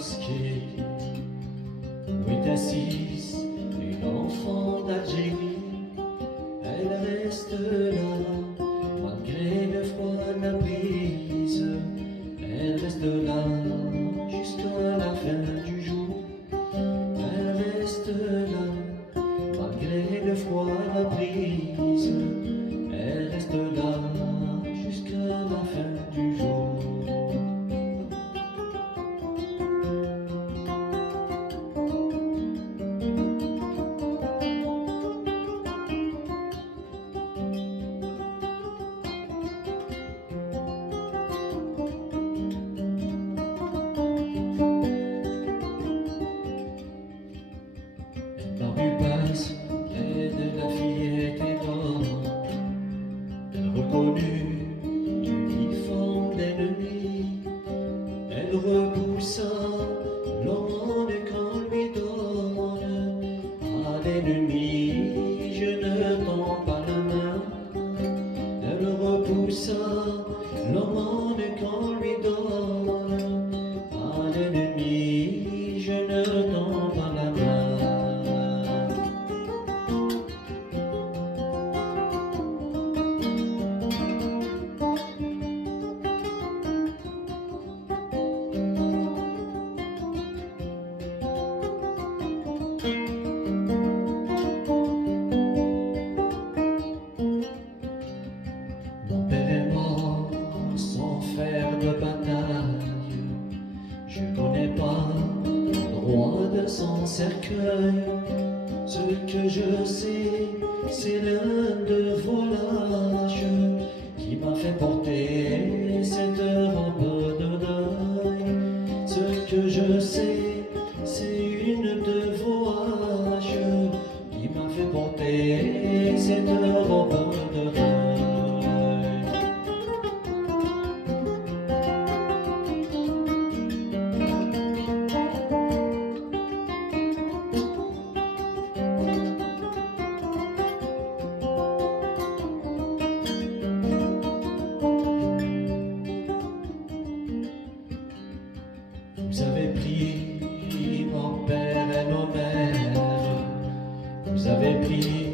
mosquée où est assise une enfant d'Algérie. Elle reste là, malgré le froid, la brise. Elle reste là, jusqu'à la fin du jour. Elle reste là, malgré le froid, la brise. Elle reste là, jusqu'à la fin du jour. La rue passe, près de la fillette et d'or. Elle reconnut l'uniforme d'ennemi. Elle repoussa l'ordre qu'on lui donne. À l'ennemi, je ne tends pas la main. Elle repoussa l'ordre qu'on lui donne. À l'ennemi, je ne tends pas la main. Mon père est mort sans faire de bataille. Je connais pas l'endroit de son cercueil. Ce que je sais, c'est l'un de vos lâches qui m'a fait porter cette robe de deuil. Ce que je sais, c'est une de vos haches qui m'a fait porter cette robe de deuil. Vous avez pris mon père et nos mères, vous avez pris